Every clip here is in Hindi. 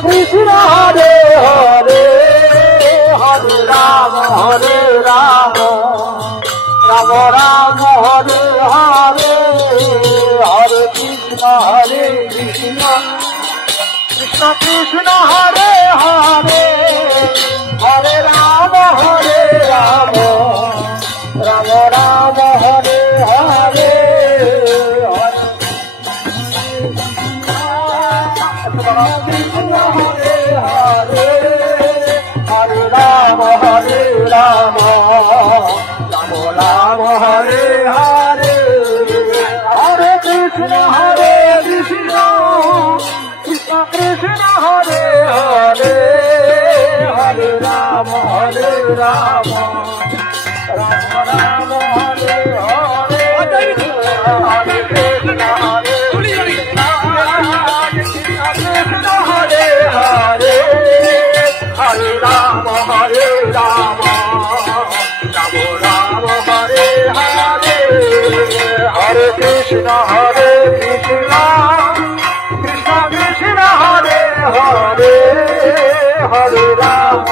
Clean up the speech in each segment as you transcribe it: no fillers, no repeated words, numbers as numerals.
कृष्ण हरे हरे हरे राम राम राम हरे हरे हरे कृष्ण कृष्ण कृष्ण हरे हरे हरे राम राम राम हरे हरे कृष्ण हरे हरे हरे राम राम राम हरे हरे हरे कृष्ण कृष्ण कृष्ण हरे हरे हरे राम राम राम हरे हरे हरे कृष्ण कृष्ण हरे हरे हरे राम राम राम हरे हरे हरे कृष्ण कृष्ण कृष्ण हरे हरे हरे राम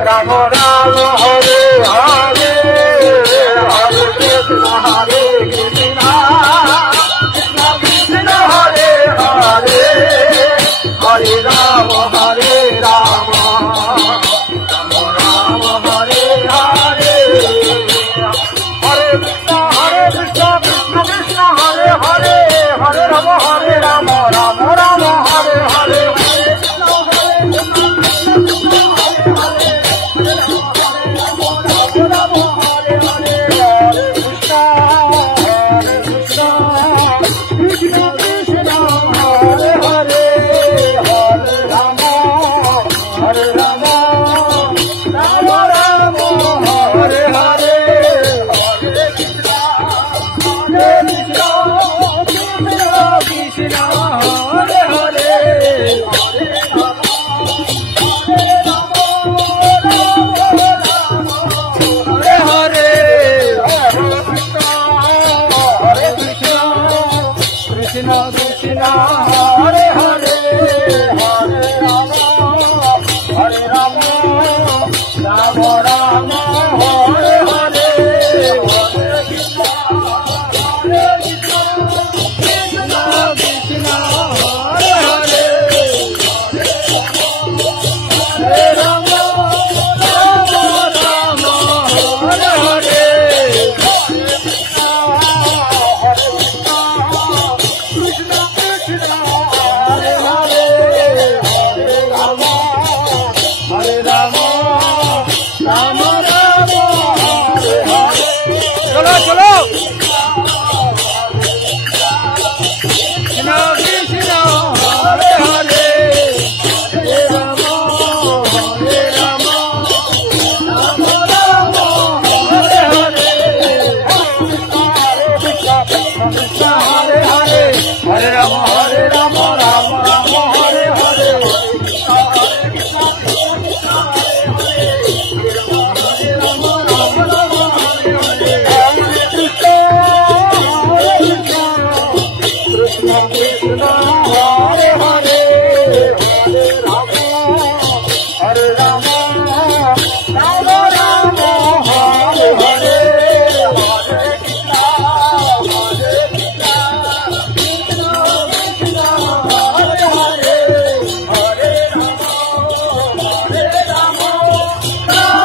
राम राम हरे हरे हरे कृष्ण कृष्ण कृष्ण हरे हरे हरे राम राम हरे हरे हरे कृष्ण कृष्ण कृष्ण हरे हरे हरे राम राम राम हरे हरे कृष्ण कृष्ण हरे हरे हरे राम राम राम हरे हरे हरे कृष्ण कृष्ण कृष्ण हरे हरे हरे राम राम हरे हरे चलो चलो कृष्ण कृष्ण हरे हरे हरे राम राम राम हरे हरे कृष्ण हरे हरे हरे राम राम राम हरे हरे Krishna